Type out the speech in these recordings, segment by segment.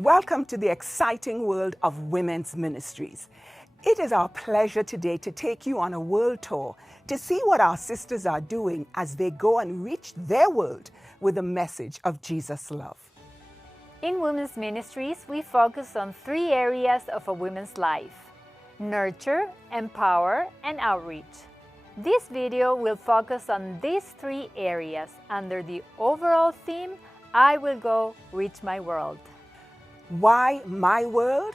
Welcome to the exciting world of women's ministries. It is our pleasure today to take you on a world tour to see what our sisters are doing as they go and reach their world with the message of Jesus' love. In women's ministries, we focus on 3 areas of a woman's life: nurture, empower, and outreach. This video will focus on these 3 areas under the overall theme, I will go reach my world. Why my world?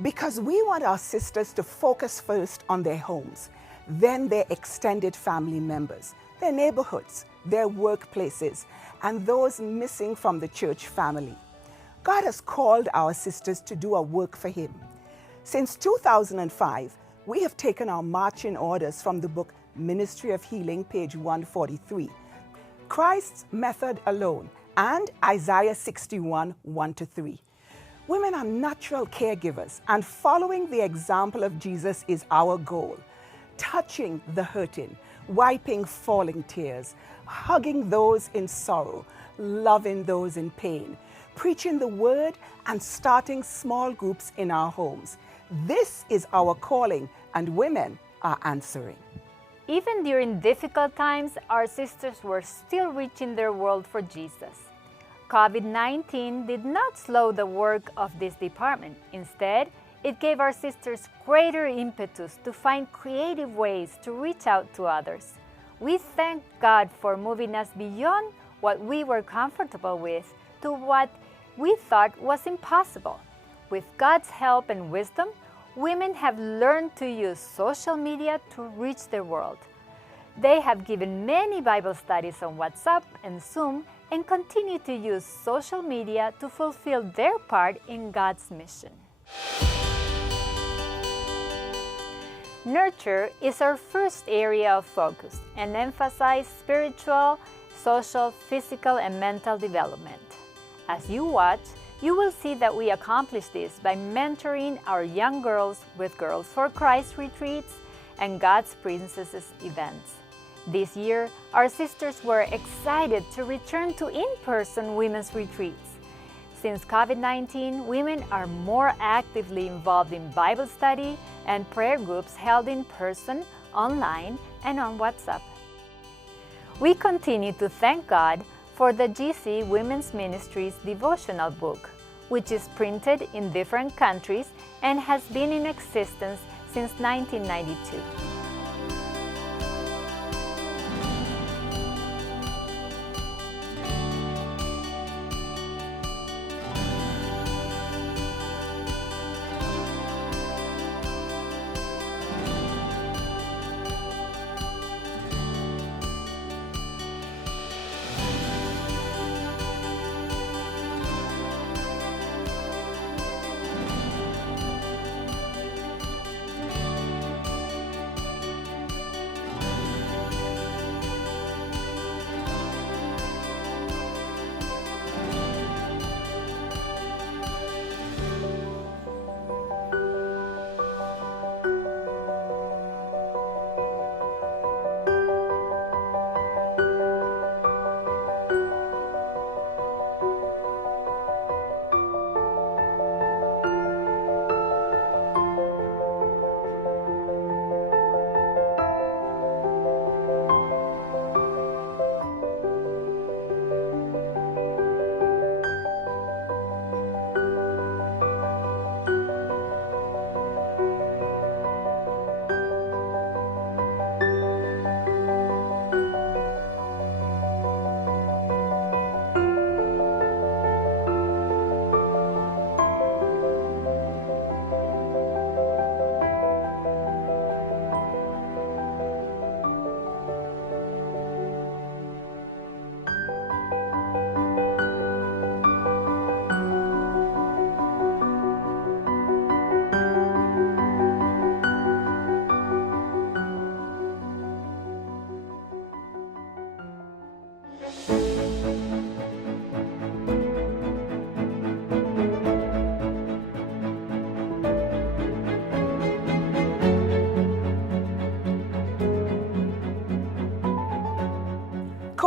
Because we want our sisters to focus first on their homes, then their extended family members, their neighborhoods, their workplaces, and those missing from the church family. God has called our sisters to do a work for Him. Since 2005, we have taken our marching orders from the book Ministry of Healing, page 143, Christ's Method Alone, and Isaiah 61, 1-3. Women are natural caregivers, and following the example of Jesus is our goal. Touching the hurting, wiping falling tears, hugging those in sorrow, loving those in pain, preaching the word, and starting small groups in our homes. This is our calling, and women are answering. Even during difficult times, our sisters were still reaching their world for Jesus. COVID-19 did not slow the work of this department. Instead, it gave our sisters greater impetus to find creative ways to reach out to others. We thank God for moving us beyond what we were comfortable with to what we thought was impossible. With God's help and wisdom, women have learned to use social media to reach their world. They have given many Bible studies on WhatsApp and Zoom and continue to use social media to fulfill their part in God's mission. Nurture is our first area of focus and emphasizes spiritual, social, physical, and mental development. As you watch, you will see that we accomplish this by mentoring our young girls with Girls for Christ retreats and God's Princesses events. This year, our sisters were excited to return to in-person women's retreats. Since COVID-19, women are more actively involved in Bible study and prayer groups held in person, online, and on WhatsApp. We continue to thank God for the GC Women's Ministries devotional book, which is printed in different countries and has been in existence since 1992.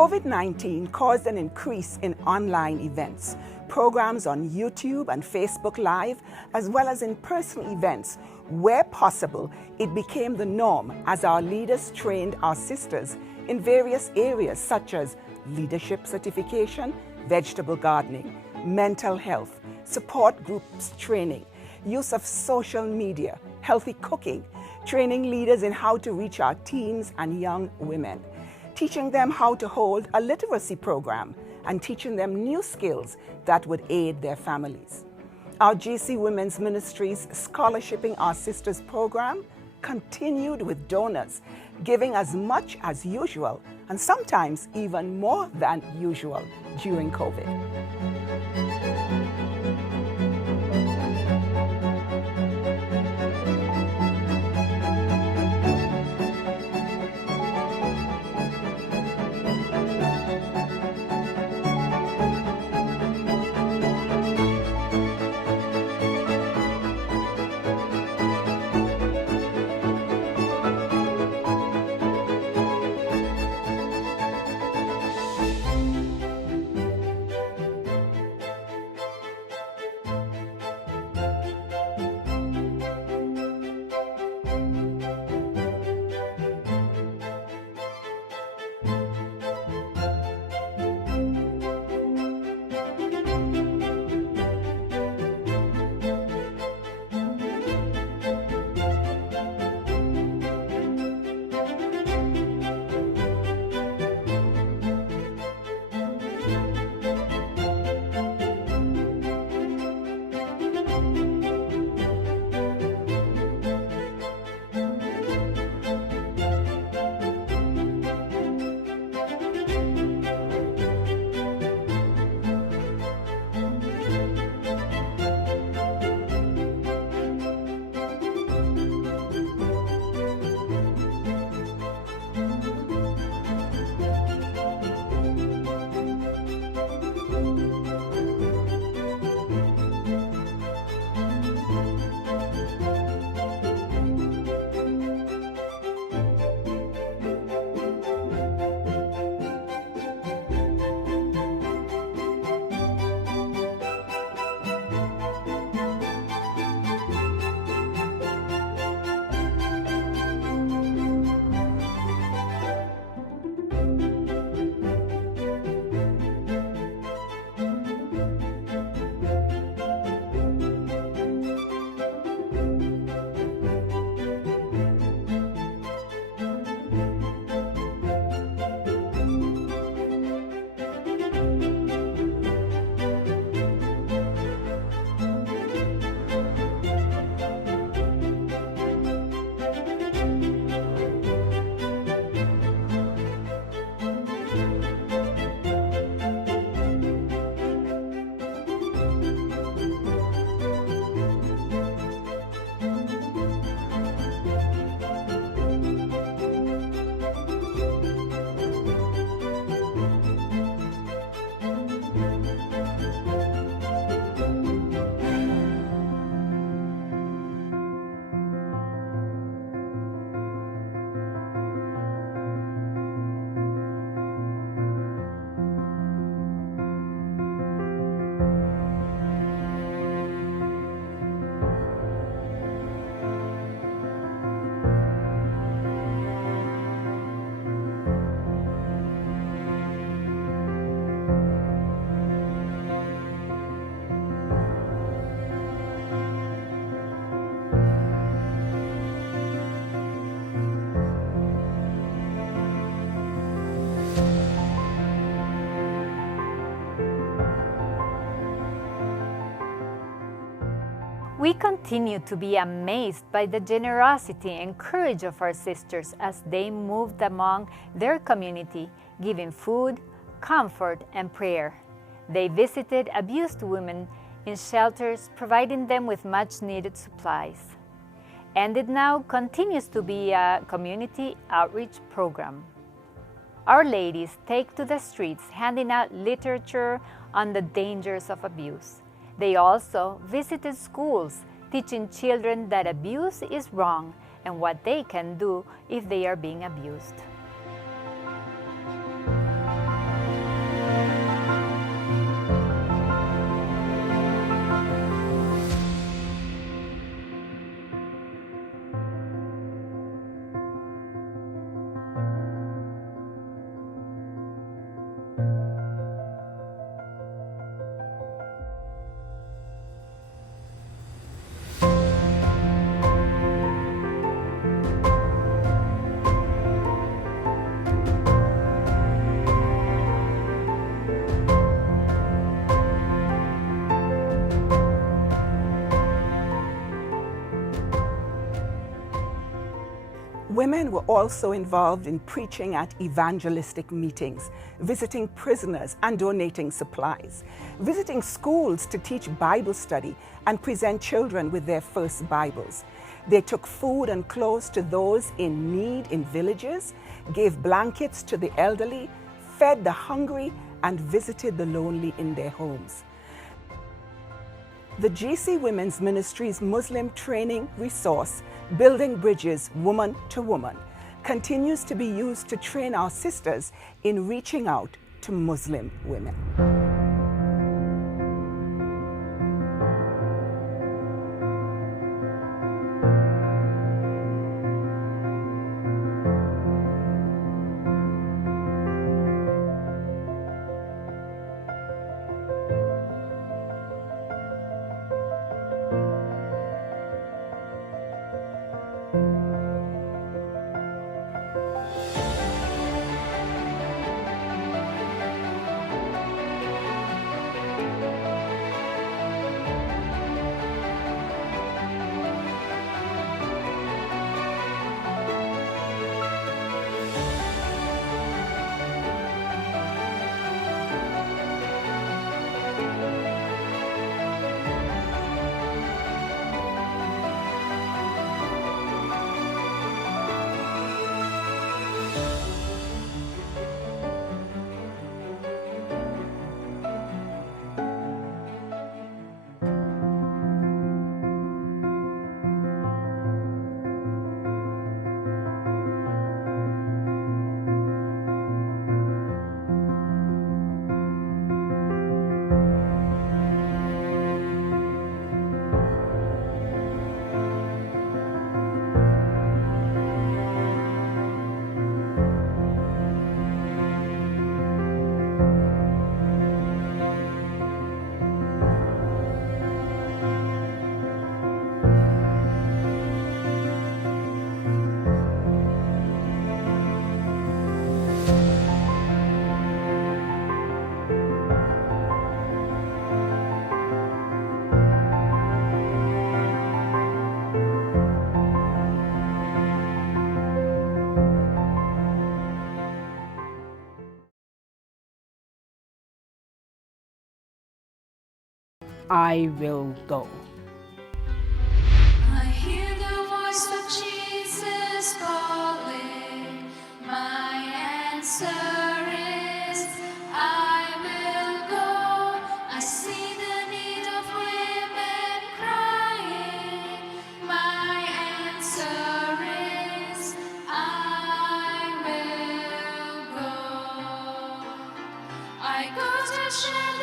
COVID-19 caused an increase in online events, programs on YouTube and Facebook Live, as well as in-person events. Where possible, it became the norm as our leaders trained our sisters in various areas such as leadership certification, vegetable gardening, mental health, support groups training, use of social media, healthy cooking, training leaders in how to reach our teens and young women, teaching them how to hold a literacy program, and teaching them new skills that would aid their families. Our GC Women's Ministries Scholarshiping Our Sisters program continued with donors, giving as much as usual and sometimes even more than usual during COVID. We continue to be amazed by the generosity and courage of our sisters as they moved among their community, giving food, comfort, and prayer. They visited abused women in shelters, providing them with much-needed supplies. And it now continues to be a community outreach program. Our ladies take to the streets, handing out literature on the dangers of abuse. They also visited schools, teaching children that abuse is wrong and what they can do if they are being abused. Women were also involved in preaching at evangelistic meetings, visiting prisoners and donating supplies, visiting schools to teach Bible study and present children with their first Bibles. They took food and clothes to those in need in villages, gave blankets to the elderly, fed the hungry, and visited the lonely in their homes. The GC Women's Ministries Muslim Training Resource, Building Bridges Woman to Woman, continues to be used to train our sisters in reaching out to Muslim women. I will go. I hear the voice of Jesus calling. My answer is, I will go. I see the need of women crying. My answer is, I will go. I go to share